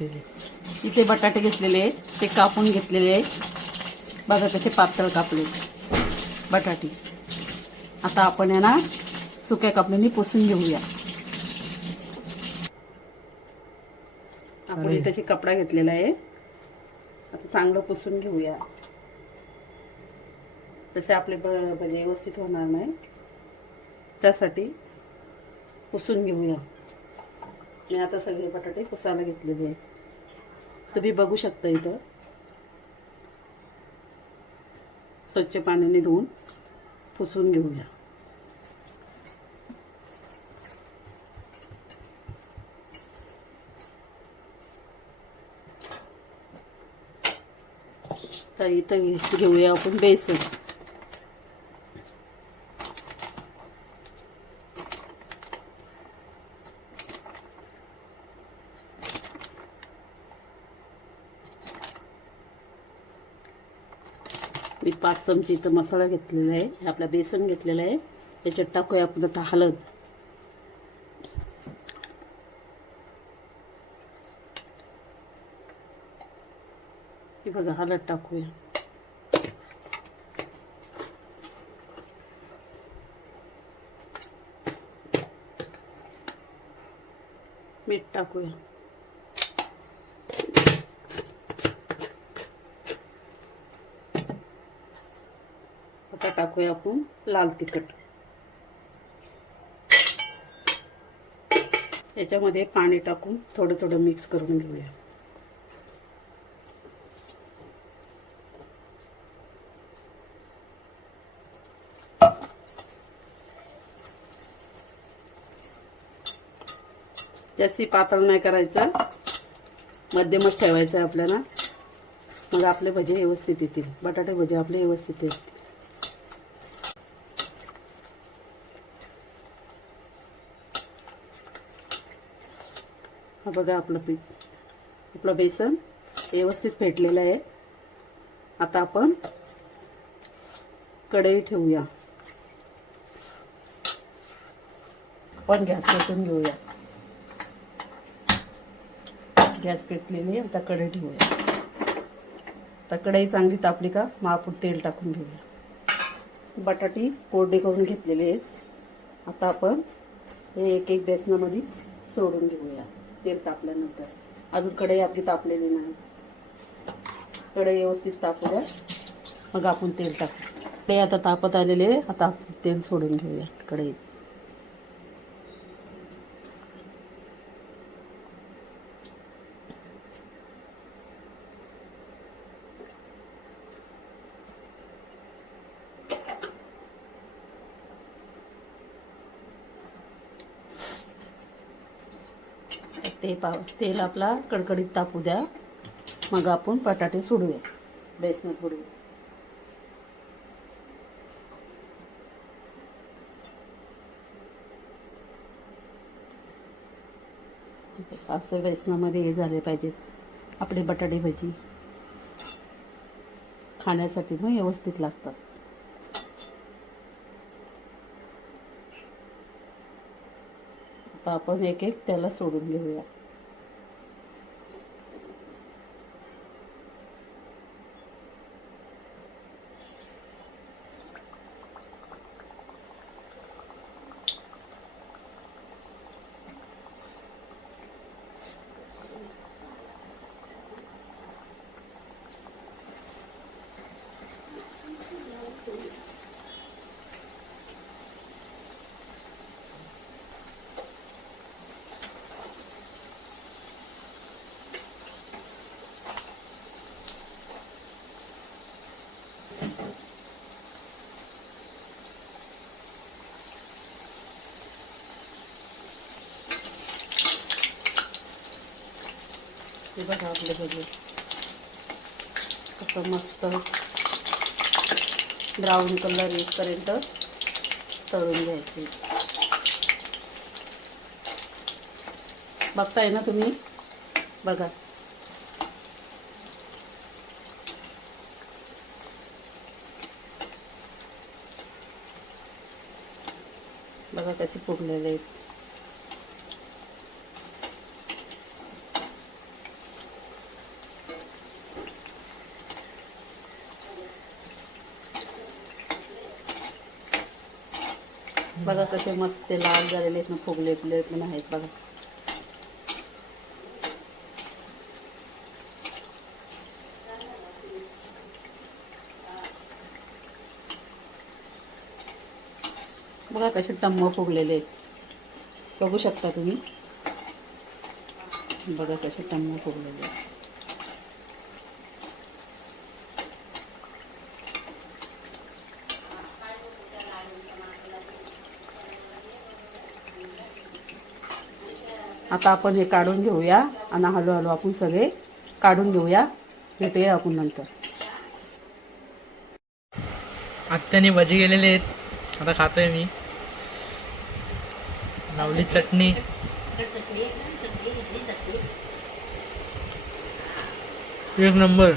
इथे बटाटे घेतलेले आहेत, ते कापून घेतलेले आहेत बघा, कसे पातळ कापले बटाटे. आता आपण यांना सुक्या कापणीने पुसून घेऊया. आपण इथे कपडा घेतलेला आहे, आता चांगलं पुसून घेऊया. तसे आपले भजे व्यवस्थित होणार नाही, त्यासाठी पुसून घेऊया. मी आता सगळे बटाटे पुसायला घेतलेले आहेत. तुम्ही बघू शकता इथं स्वच्छ पाण्याने धुवून पुसून घेऊया. तर इथं घेऊया आपण बेसन. मी 5 चमचे इथं मसाला घेतलेला आहे, आपला बेसन घेतलेला आहे. त्याच्यात टाकूया आपण आता हळद. हे बघा, हळद टाकूया. मीठ टाकूया. आता टाकूया आपण लाल तिखट. याच्यामध्ये पाणी टाकून थोडं थोडं मिक्स करून घेऊया. जास्ती पातळ नाही करायचं, मध्यमच ठेवायचं आहे आपल्याला. मग आपले भजे व्यवस्थित येतील, बटाटे भजे आपले व्यवस्थित येतील. हा बघा, आपलं पीठ, आपलं बेसन व्यवस्थित फेटलेलं आहे. आता आपण कढई ठेवूया. आपण गॅस पेटवून घेऊया. गॅस पेटलेली आहे, आता कढई ठेवूया. आता कढई चांगली तापली का मग आपण तेल टाकून घेऊया. बटाटे कोरडे करून घेतलेले आहेत. आता आपण हे एक एक बेसनामध्ये सोडून घेऊया. तेल तापल्यानंतर अजून कढई आपली तापलेली नाही. कढई व्यवस्थित तापू द्या, मग आपण तेल टाकू. ते आता तापत आलेले आहे. आता आपण तेल सोडून घेऊया कढईत. तेल आपला कडकडीत तापू द्या, मग आपण बटाटे सोडूया, बेसनात बुडूया. असं बेसनामध्ये हे झाले पाहिजेत आपले बटाटे भजी. खाण्यासाठी मग व्यवस्थित लागतात. आता आपण एक एक त्याला सोडून घेऊया. हे बघा, आपले भजे कसं मस्त ब्राऊन कलर येईपर्यंत तळून घ्यायचे. बघताय ना तुम्ही, बघा. बघा कसे फुगलेले आहेत. बघा कसे मस्त ते लाल झालेले आहेत ना, फुगले पण आहेत बघा. बघा कसे टम्म फुगलेले आहेत, बघू शकता तुम्ही. बघा कसे टम्म फुगलेले आहेत. आता आपण हे काढून घेऊया आणि हळूहळू आपण सगळे काढून घेऊया. भेटूया आपण नंतर. आत्याने भजी गेलेले आहेत, आता खातोय मी. लावली चटणी, एक नंबर.